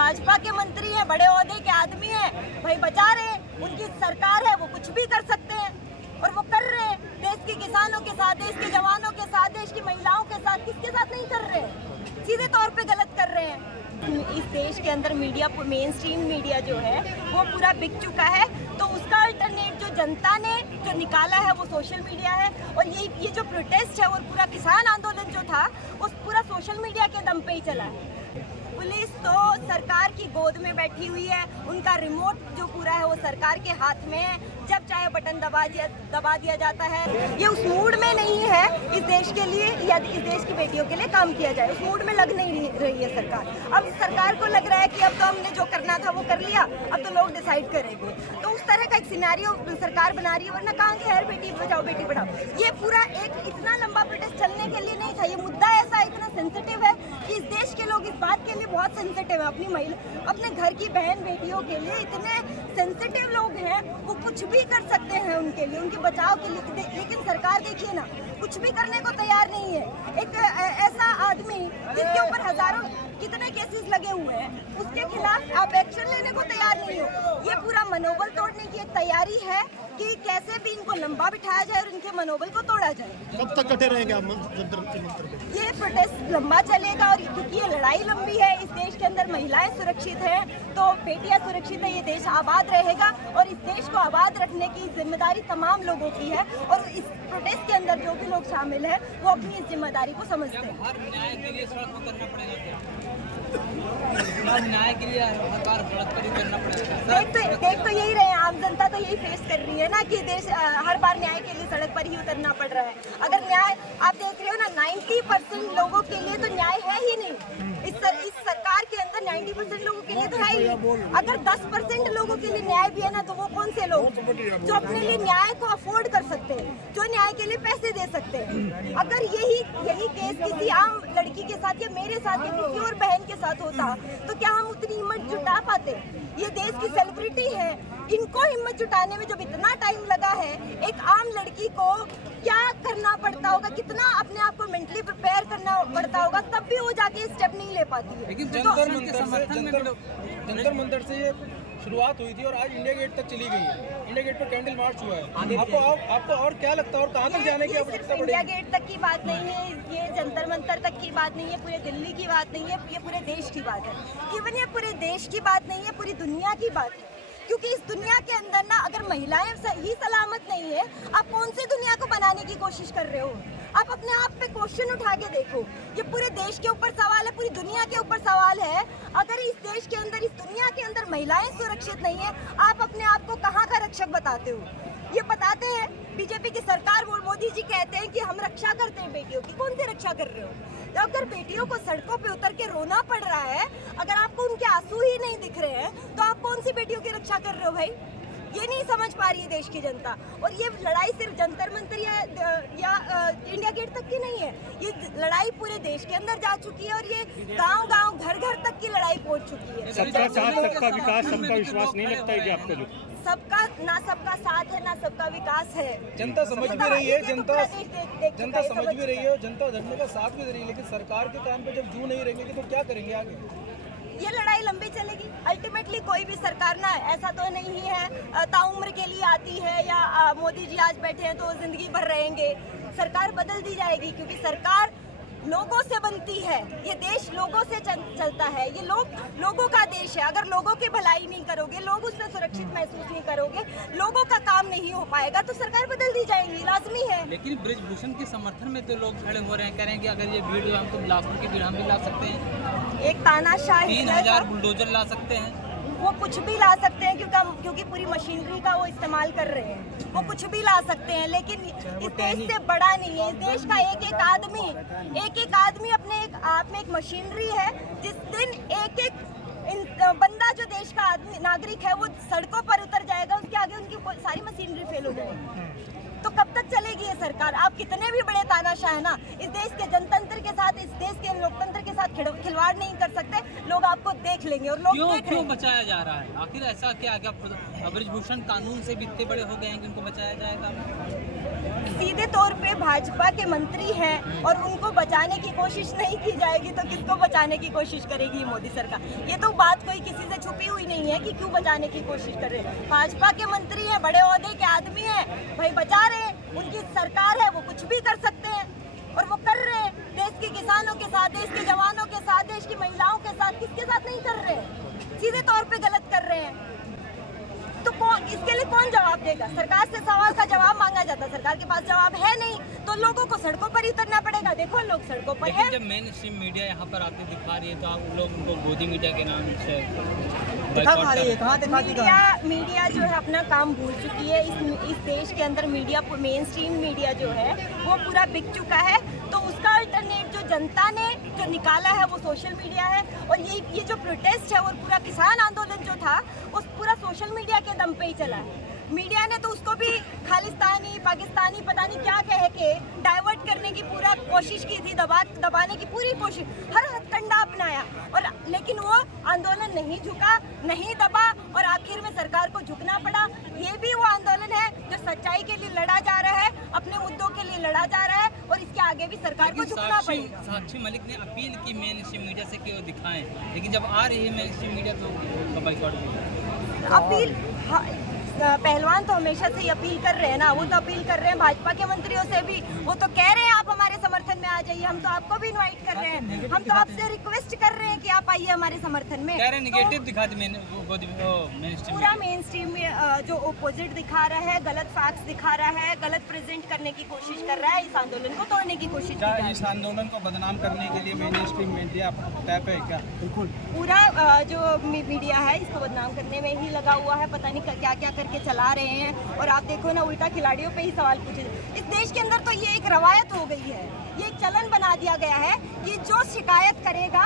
भाजपा के मंत्री हैं, बड़े ओहदे के आदमी हैं, भाई बचा रहे हैं, उनकी सरकार है, वो कुछ भी कर सकते हैं और वो कर रहे हैं। देश के किसानों के साथ, देश के जवानों के साथ, देश की महिलाओं के साथ, किसके साथ नहीं कर रहे हैं, सीधे तौर पे गलत कर रहे हैं। इस देश के अंदर मीडिया, मेन स्ट्रीम मीडिया जो है वो पूरा बिक चुका है, तो उसका अल्टरनेट जो जनता ने जो निकाला है वो सोशल मीडिया है। और ये जो प्रोटेस्ट है और पूरा किसान आंदोलन जो था उस पूरा सोशल मीडिया के दम पे ही चला है। पुलिस तो सरकार की गोद में बैठी हुई है, उनका रिमोट जो पूरा है वो सरकार के हाथ में है, जब चाहे बटन दबा दिया जाता है। ये उस मूड में नहीं है इस देश के लिए या इस देश की बेटियों के लिए काम किया जाए, उस मूड में लग नहीं रही है सरकार। अब सरकार को लग रहा है कि अब तो हमने जो करना था वो कर लिया, अब तो लोग डिसाइड करेंगे, तो उस तरह का एक सिनेरियो सरकार बना रही है। वरना कहाँ के है बेटी बचाओ बेटी पढ़ाओ, ये पूरा एक इतना लंबा प्रोटेस्ट चलने के लिए नहीं था। ये मुद्दा ऐसा इतना सेंसिटिव है कि इस देश के लोग इस बात के लिए बहुत सेंसिटिव है, अपनी महिला, अपने घर की बहन बेटियों के लिए इतने सेंसिटिव लोग हैं, वो कुछ भी कर सकते हैं उनके लिए, उनके बचाव के लिए। लेकिन सरकार देखिए ना, कुछ भी करने को तैयार नहीं है। एक ऐसा आदमी जिसके ऊपर हजारों कितने केसेस लगे हुए हैं, उसके खिलाफ आप एक्शन लेने को तैयार नहीं हो। ये पूरा मनोबल तोड़ने की एक तैयारी है कि कैसे भी इनको लंबा बिठाया जाए और इनके मनोबल को तोड़ा जाए। कब तक डटे रहेंगे आप जंतर मंतर पे? ये प्रोटेस्ट लंबा चलेगा और क्योंकि ये लड़ाई लंबी है, इस देश के अंदर महिलाएं सुरक्षित हैं, तो बेटियां सुरक्षित है, ये देश आबाद रहेगा और इस देश को आबाद रखने की जिम्मेदारी तमाम लोगों की है। और इस प्रोटेस्ट के अंदर जो भी लोग शामिल हैं वो अपनी इस जिम्मेदारी को समझते हैं। न्याय के लिए सड़क पर करना पड़ेगा, न्याय के लिए सरकार सड़क पर ही करना पड़ेगा। देख तो यही रहे, आम जनता तो यही फेस कर रही है ना कि देश हर बार न्याय के लिए सड़क पर ही उतरना पड़ रहा है। अगर न्याय आप देख रहे हो ना, 90% लोगों के लिए तो न्याय है ही नहीं। इस सरकार के अंदर 90% लोगों के लिए तो है ही। अगर 10% लोगों के लिए न्याय भी है ना, तो वो कौन से लोग जो अपने लिए न्याय को अफोर्ड कर सकते हैं, जो न्याय के लिए पैसे दे सकते हैं। अगर यही केस किसी आम लड़की के साथ या मेरे साथ या किसी और बहन के साथ होता तो क्या हम उतनी हिम्मत जुटा पाते? ये देश की सेलिब्रिटी है, इनको हिम्मत जुटाने में जब इतना टाइम लगा है, एक आम लड़की को क्या करना पड़ता होगा, कितना अपने आप को मेंटली प्रिपेयर करना पड़ता होगा, तब भी वो जाके स्टेप नहीं ले पाती है। लेकिन जंतर मंतर से ये शुरुआत हुई थी और आज इंडिया गेट तक चली गई है। इंडिया गेट पर कैंडल मार्च हुआ है। आपको और क्या लगता है और कहाँ तक जाने की आवश्यकता पड़ेगी? इंडिया गेट तक की बात नहीं है, ये जंतर मंतर तक की बात नहीं है, पूरे दिल्ली की बात नहीं है, ये पूरे देश की बात है। इवन ये पूरे देश की बात नहीं है, पूरी दुनिया की बात है। क्योंकि इस दुनिया के अंदर ना, अगर महिलाएं ही सलामत नहीं है, आप कौन सी दुनिया को बनाने की कोशिश कर रहे हो? आप अपने आप पे क्वेश्चन उठा के देखो। ये पूरे देश के ऊपर सवाल है, पूरी दुनिया के ऊपर सवाल है। अगर इस देश के अंदर, इस दुनिया के अंदर महिलाएं सुरक्षित नहीं है, आप अपने आप को कहाँ का रक्षक बताते हो? ये बताते हैं बीजेपी की सरकार, मोदी जी कहते हैं कि हम रक्षा करते हैं बेटियों की। कौन सी रक्षा कर रहे हो? तो अगर बेटियों को सड़कों पे उतर के रोना पड़ रहा है, अगर आपको उनके आंसू ही नहीं दिख रहे हैं, तो आप कौन सी बेटियों की रक्षा कर रहे हो भाई? ये नहीं समझ पा रही है देश की जनता। और ये लड़ाई सिर्फ जंतर मंतर या इंडिया गेट तक की नहीं है, ये लड़ाई पूरे देश के अंदर जा चुकी है और ये गांव-गांव, घर-घर तक की लड़ाई पहुंच चुकी है। सबका साथ, सबका विकास, सबका विश्वास नहीं लगता है कि आपको जो सबका साथ है ना सबका विकास है। जनता समझ भी रही है, जनता समझ भी रही है, जनता धरने का साथ भी दे रही है, लेकिन सरकार के काम पे जब जू नहीं रहेंगे तो क्या करेंगे आगे? ये लड़ाई लंबी चलेगी। अल्टीमेटली कोई भी सरकार ना, ऐसा तो नहीं है ताउम्र के लिए आती है या मोदी जी आज बैठे हैं तो जिंदगी भर रहेंगे। सरकार बदल दी जाएगी, क्योंकि सरकार लोगों से बनती है, ये देश लोगों से चलता है, ये लोगों का देश है। अगर लोगों की भलाई नहीं करोगे, लोग उसमें सुरक्षित महसूस नहीं करोगे, लोगों का काम नहीं हो पाएगा, तो सरकार बदल दी जाएगी, लाजमी है। लेकिन ब्रिजभूषण के समर्थन में तो लोग खड़े हो रहे हैं, कह रहे हैं कि अगर ये भीड़ हम तो बिलासपुर की भीड़ हम भी ला सकते हैं, एक तानाशाही 3000 बुलडोजर ला सकते हैं, वो कुछ भी ला सकते हैं क्योंकि पूरी मशीनरी का वो इस्तेमाल कर रहे हैं, वो कुछ भी ला सकते हैं। लेकिन इस देश से बड़ा नहीं है, इस देश का एक एक आदमी अपने आप में एक मशीनरी है। जिस दिन एक बंदा जो देश का आदमी नागरिक है वो सड़कों पर उतर जाएगा, उसके आगे उनकी सारी मशीनरी फेल हो जाएगी। तो कब तक चलेगी ये सरकार? आप कितने भी बड़े तानाशाह है ना, इस देश के जनतंत्र के साथ, इस देश के लोकतंत्र के साथ खिलवाड़ नहीं कर सकते। लोग आपको देख लेंगे और लोग देख रहे क्यों हैं। बचाया जा रहा है? आखिर ऐसा क्या ब्रिजभूषण कानून से भी इतने बड़े हो गए हैं कि उनको बचाया जाएगा? सीधे तौर पे भाजपा के मंत्री हैं और उनको बचाने की कोशिश नहीं की जाएगी तो किसको बचाने की कोशिश करेगी मोदी सरकार? ये तो बात कोई किसी से छुपी हुई नहीं है कि क्यों बचाने की कोशिश कर रहे हैं। भाजपा के मंत्री हैं, बड़े ओहदे के आदमी हैं, भाई बचा रहे हैं। उनकी सरकार है, वो कुछ भी कर सकते हैं और वो कर रहे हैं। देश के किसानों के साथ, देश के जवानों के साथ, देश की महिलाओं के साथ, किसके साथ नहीं कर रहे हैं? सीधे तौर पे गलत कर रहे हैं। तो कौन इसके लिए कौन जवाब देगा? सरकार से सवाल का जवाब मांगा जाता है, सरकार के पास जवाब है नहीं, तो लोगों को सड़कों पर ही उतरना पड़ेगा। देखो लोग सड़कों पर लेकिन हैं। जब मेन स्ट्रीम मीडिया यहाँ पर आके दिखा रही है तो आप लोग उनको गोदी मीडिया के नाम से मीडिया जो है अपना काम भूल चुकी है। इस देश के अंदर मीडिया, मेन स्ट्रीम मीडिया जो है वो पूरा बिक चुका है। तो उसका अल्टरनेट जो जनता ने जो निकाला है वो सोशल मीडिया है। और ये जो प्रोटेस्ट है और पूरा किसान आंदोलन जो था उस पूरा सोशल मीडिया के दम पे ही चला है। मीडिया ने तो उसको भी खालिस्तानी, पाकिस्तानी, पता नहीं क्या कह के डाइवर्ट करने की पूरा कोशिश की थी, दबाने की पूरी कोशिश, हर हथकंडा अपनाया। और लेकिन वो आंदोलन नहीं झुका, नहीं दबा और आखिर में सरकार को झुकना पड़ा। ये भी वो आंदोलन है जो सच्चाई के लिए लड़ा जा रहा है, अपने मुद्दों के लिए लड़ा जा रहा है और इसके आगे भी सरकार को झुकना पड़ेगा। साक्षी मलिक ने अपील की मेन स्ट्रीम मीडिया से कि वो दिखाएं, लेकिन जब आ रही है मेन स्ट्रीम मीडिया तो बाइकआउट। अपील पहलवान तो हमेशा से ही अपील कर रहे हैं ना, वो तो अपील कर रहे हैं भाजपा के मंत्रियों से भी। वो तो कह रहे हैं आप हमारे समर्थन में आ जाइए, हम तो आपको भी इनवाइट कर रहे हैं, हम तो आपसे रिक्वेस्ट कर रहे हैं कि आप आइए हमारे समर्थन में। कह रहे हैं निगेटिव दिखा दी मेन स्ट्रीम, पूरा मेन स्ट्रीम में जो ओपोजिट दिखा रहा है, गलत फैक्ट्स दिखा रहा है, गलत प्रेजेंट करने की कोशिश कर रहा है, इस आंदोलन को तोड़ने की कोशिश कर रहा है। इस आंदोलन को बदनाम करने के लिए मेन स्ट्रीम मीडिया तय पे है क्या? बिल्कुल पूरा जो मीडिया है इसको बदनाम करने में ही लगा हुआ है। पता नहीं क्या क्या करके चला रहे हैं। और आप देखो ना, उल्टा खिलाड़ियों पे ही सवाल पूछे। इस देश के अंदर तो ये एक रवायत हो गई है, ये एक चलन बना दिया गया है कि जो शिकायत करेगा,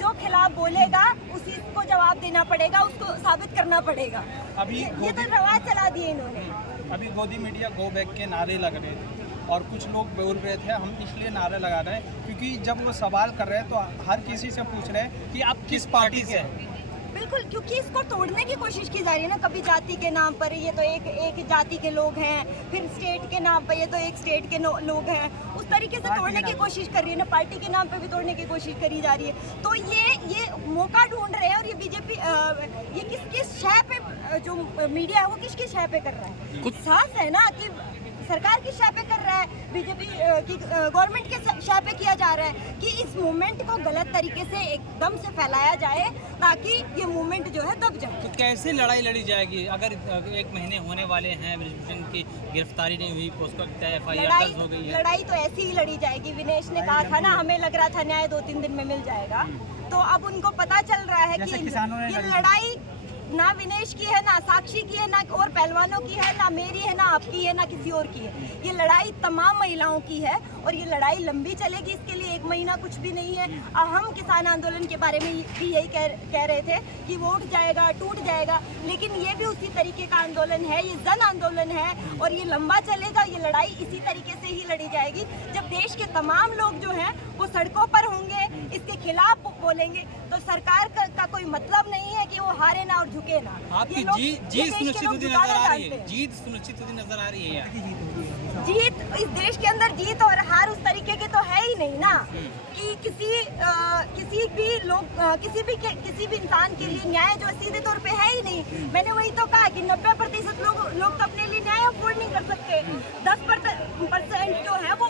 जो खिलाफ बोलेगा, उसी को जवाब देना पड़ेगा, उसको साबित करना पड़ेगा। अभी ये तो रवायत चला दिए इन्होंने। अभी गोदी मीडिया गो बैक के नारे लग रहे थे और कुछ लोग बोल रहे थे हम इसलिए नारे लगा रहे हैं क्योंकि जब वो सवाल कर रहे हैं तो हर किसी से पूछ रहे हैं कि आप किस पार्टी से हैं। बिल्कुल, क्योंकि इसको तोड़ने की कोशिश की जा रही है ना। कभी जाति के नाम पर ये तो एक जाति के लोग हैं, फिर स्टेट के नाम पर ये तो एक स्टेट के लोग हैं, उस तरीके से तोड़ने की कोशिश कर रही है ना। पार्टी के नाम पे भी तोड़ने की कोशिश करी जा रही है। तो ये मौका ढूंढ रहे हैं। और ये बीजेपी ये किस शय पे जो मीडिया है वो किसकी शय पे कर रहा है? कुछ साफ है ना कि सरकार की शय पे कर रहा है, बीजेपी की गवर्नमेंट के शय पे किया जा रहा है कि इस मूवमेंट को गलत तरीके से एकदम से फैलाया जाए ताकि ये मूवमेंट जो है दब जाए। तो कैसे लड़ाई लड़ी जाएगी? अगर 1 महीने होने वाले हैं, ब्रिजभूषण की गिरफ्तारी नहीं हुई, पोस्को FIR दर्ज हो गई है। लड़ाई तो ऐसी ही लड़ी जाएगी। विनेश ने कहा था ना, हमें लग रहा था न्याय 2-3 दिन में मिल जाएगा। तो अब उनको पता चल रहा है कि ये लड़ाई ना विनेश की है, ना साक्षी की है, ना और पहलवानों की है, ना मेरी है, ना आपकी है, ना किसी और की है। ये लड़ाई तमाम महिलाओं की है और ये लड़ाई लंबी चलेगी। इसके लिए 1 महीना कुछ भी नहीं है। हम किसान आंदोलन के बारे में भी यही कह रहे थे कि वो उठ जाएगा, टूट जाएगा, लेकिन ये भी उसी तरीके का आंदोलन है। ये जन आंदोलन है और ये लंबा चलेगा। ये लड़ाई इसी तरीके से ही लड़ी जाएगी। जब देश के तमाम लोग जो हैं वो सड़कों पर होंगे, इसके खिलाफ बोलेंगे, तो सरकार का कोई मतलब नहीं है कि वो हारे ना और झुके ना। आपकी जीत सुनिश्चित होती नजर आ रही है? जीत सुनिश्चित होती नजर आ रही है? जीत, इस देश के अंदर जीत और हार उस तरीके के तो है ही नहीं ना कि किसी भी इंसान के लिए न्याय जो सीधे तौर पे है ही नहीं। मैंने वही तो कहा कि 90% लोग तो अपने लिए न्याय अफोर्ड नहीं कर सकते। 10% जो है वो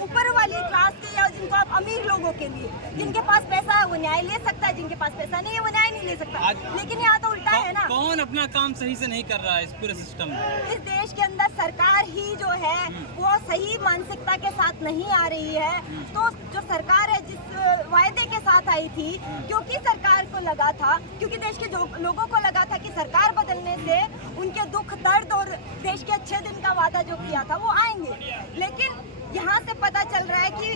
ऊपर वाली क्लास के या जिनको आप अमीर लोगों के लिए, जिनके पास पैसा है वो न्याय ले सकता है, जिनके पास पैसा नहीं है वो न्याय नहीं ले सकता। लेकिन यहाँ तो उल्टा है ना। कौन अपना काम सही से नहीं कर रहा है इस पूरे सिस्टम में? इस देश के अंदर सरकार ही जो है वो सही मानसिकता के साथ नहीं आ रही है। तो जो सरकार है जिस वायदे के साथ आई थी, क्योंकि सरकार को लगा था, क्योंकि देश के लोगों को लगा था कि सरकार बदलने से उनके दुख दर्द और देश के अच्छे दिन का वादा जो किया था वो आएंगे। लेकिन यहाँ से पता चल रहा है कि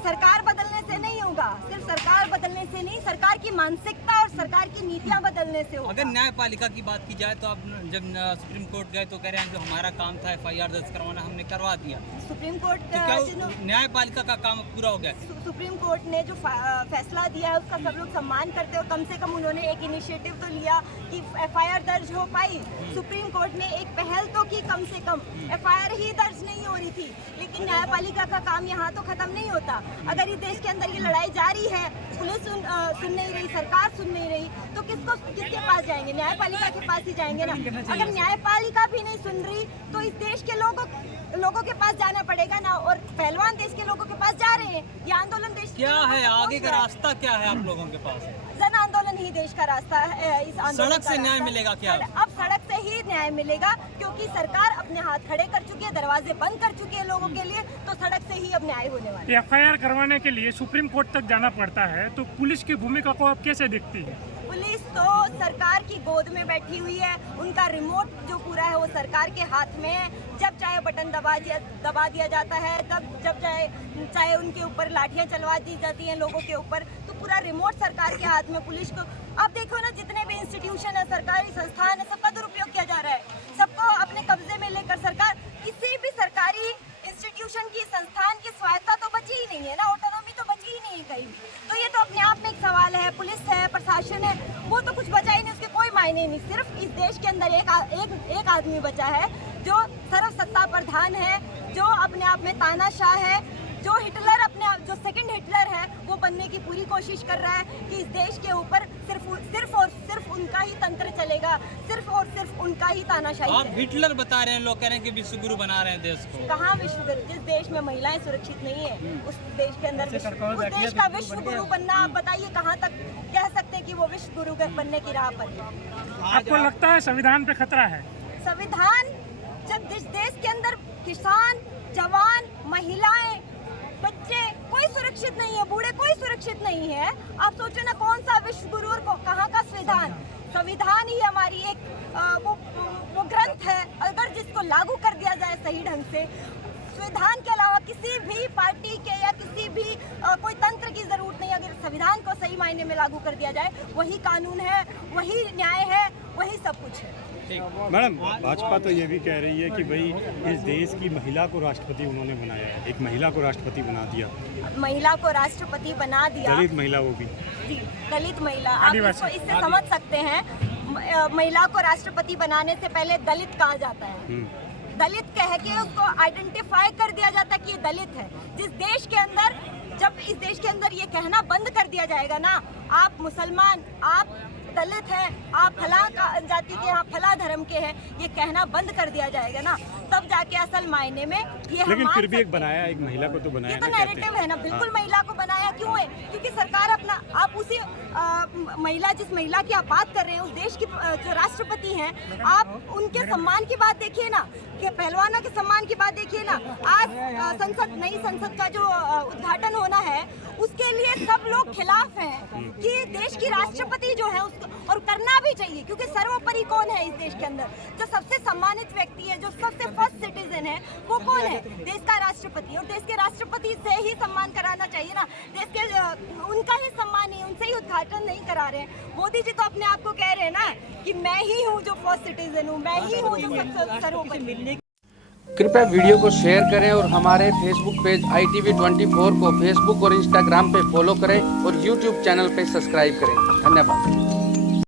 सरकार बदलने से नहीं होगा, सिर्फ सरकार बदलने से नहीं, सरकार की मानसिकता और सरकार की नीतियां बदलने से होगा। अगर न्यायपालिका की बात की जाए तो आप जब सुप्रीम कोर्ट गए तो कह रहे हैं जो हमारा काम था FIR दर्ज करवाना हमने करवा दिया, सुप्रीम कोर्ट तो क्या न्यायपालिका का काम पूरा हो गया? सुप्रीम कोर्ट ने जो फैसला दिया है उसका सब लोग सम्मान करते हैं और कम से कम उन्होंने एक इनिशिएटिव तो लिया कि FIR दर्ज हो पाई। सुप्रीम कोर्ट ने एक पहल तो की, कम से कम FIR ही दर्ज नहीं हो रही थी, लेकिन न्यायपालिका का काम यहाँ तो खत्म नहीं होता। अगर इस देश के अंदर ये लड़ाई जारी है, पुलिस सुन नहीं रही, सरकार सुन नहीं रही, तो किसके पास जाएंगे? न्यायपालिका के पास ही जाएंगे ना। अगर न्यायपालिका भी नहीं सुन रही तो इस देश के लोगों के पास जाना पड़ेगा ना, और पहलवान देश के लोगों के पास जा रहे हैं। ये आंदोलन देश क्या है आगे का रास्ता, क्या है आप लोगों के पास? जन आंदोलन ही देश का रास्ता है। इस आंदोलन सड़क से न्याय मिलेगा क्या? अब सड़क से ही न्याय मिलेगा, क्योंकि सरकार अपने हाथ खड़े कर चुकी है, दरवाजे बंद कर चुकी है लोगों के लिए, तो सड़क से ही अब न्याय होने वाला है। FIR करवाने के लिए सुप्रीम कोर्ट तक जाना पड़ता है, तो पुलिस की भूमिका को आप कैसे देखती है? पुलिस तो सरकार की गोद में बैठी हुई है, उनका रिमोट जो पूरा है वो सरकार के हाथ में है। जब चाहे बटन दबा दिया जाता है, तब जब चाहे उनके ऊपर लाठियां चलवा दी जाती हैं लोगों के ऊपर, तो पूरा रिमोट सरकार के हाथ में। पुलिस को अब देखो ना, जितने भी इंस्टीट्यूशन है, सरकारी संस्थान है, सबका दुरुपयोग किया जा रहा है। सबको अपने कब्जे में लेकर सरकार, किसी भी सरकारी इंस्टीट्यूशन की, संस्थान की स्वायत्ता तो बची ही नहीं है ना, ऑटोनॉमी तो बची ही नहीं है कहीं भी। तो ये तो अपने आप में एक सवाल है। पुलिस है, प्रशासन है, वो तो कुछ बचा ही नहीं, उसके कोई मायने नहीं। सिर्फ इस देश के अंदर एक आदमी बचा है जो सर्व सत्ता प्रधान है, जो अपने आप में तानाशाह है, जो हिटलर जो सेकंड हिटलर है वो बनने की पूरी कोशिश कर रहा है कि इस देश के ऊपर सिर्फ और सिर्फ उनका ही तंत्र चलेगा, सिर्फ और सिर्फ उनका ही तानाशाही। आप हिटलर बता रहे हैं, लोग कह रहे हैं कि विश्व गुरु बना रहे हैं देश को। कहाँ विश्व गुरु? जिस देश में महिलाएं सुरक्षित नहीं है, उस देश के अंदर उस देश का विश्व गुरु बनना, आप बताइए कहाँ तक कह सकते हैं कि वो विश्व गुरु बनने की राह पर है? आपको लगता है संविधान पे खतरा है? संविधान, जब जिस देश के अंदर किसान, जवान, महिलाएं, बच्चे कोई सुरक्षित नहीं है, बूढ़े कोई सुरक्षित नहीं है, आप सोचो ना कौन सा विश्व गुरु और कहाँ का संविधान? संविधान ही हमारी एक वो ग्रंथ है, अगर जिसको लागू कर दिया जाए सही ढंग से, संविधान के अलावा किसी भी पार्टी के या किसी भी कोई तंत्र की जरूरत नहीं। अगर संविधान को सही मायने में लागू कर दिया जाए, वही कानून है, वही न्याय है, वही सब कुछ है। मैडम, भाजपा तो ये भी कह रही है कि भाई इस देश की महिला को राष्ट्रपति उन्होंने बनाया है, एक महिला को राष्ट्रपति बना दिया। महिला को राष्ट्रपति बना दिया, दलित महिला, वो भी जी, दलित महिला। आप इससे समझ सकते हैं, महिला को राष्ट्रपति बनाने से पहले दलित कहा जाता है। दलित कह के उसको आइडेंटिफाई कर दिया जाता है कि ये दलित है। जिस देश के अंदर, जब इस देश के अंदर ये कहना बंद कर दिया जाएगा ना, आप मुसलमान, आप दलित हैं, आप फला जाति के, आप फला धर्म के हैं, ये कहना बंद कर दिया जाएगा ना, तब जाके असल मायने में ये लेकिन फिर भी एक बनाया, एक महिला को तो बनाया। ये तो नैरेटिव है ना, बिल्कुल महिला को बनाया क्यों है? क्योंकि सरकार अपना, आप उसी महिला, जिस महिला की आप बात कर रहे हैं, उस देश की जो राष्ट्रपति हैं, आप उनके सम्मान की बात देखिए ना, कि पहलवानों के सम्मान की बात देखिए ना। आज नई संसद का जो उद्घाटन होना है, उसके लिए सब लोग खिलाफ हैं कि देश की राष्ट्रपति जो है उसको, और करना भी चाहिए, क्योंकि सर्वोपरि कौन है इस देश के अंदर? जो सबसे सम्मानित व्यक्ति है, जो सबसे फर्स्ट सिटीजन है, वो कौन है? देश का राष्ट्रपति। और देश के राष्ट्रपति से ही सम्मान कराना चाहिए ना, देश के उनका ही सम्मान ही, उनसे ही उद्घाटन नहीं करा रहे हैं। मोदी जी तो अपने आप को कह रहे हैं ना कि मैं ही हूँ जो फर्स्ट सिटीजन हूँ, मैं ही हूँ जो सबसे सर्वोपरि। कृपया वीडियो को शेयर करें और हमारे फेसबुक पेज ITV24 को फेसबुक और इंस्टाग्राम पे फॉलो करें और यूट्यूब चैनल पे सब्सक्राइब करें। धन्यवाद।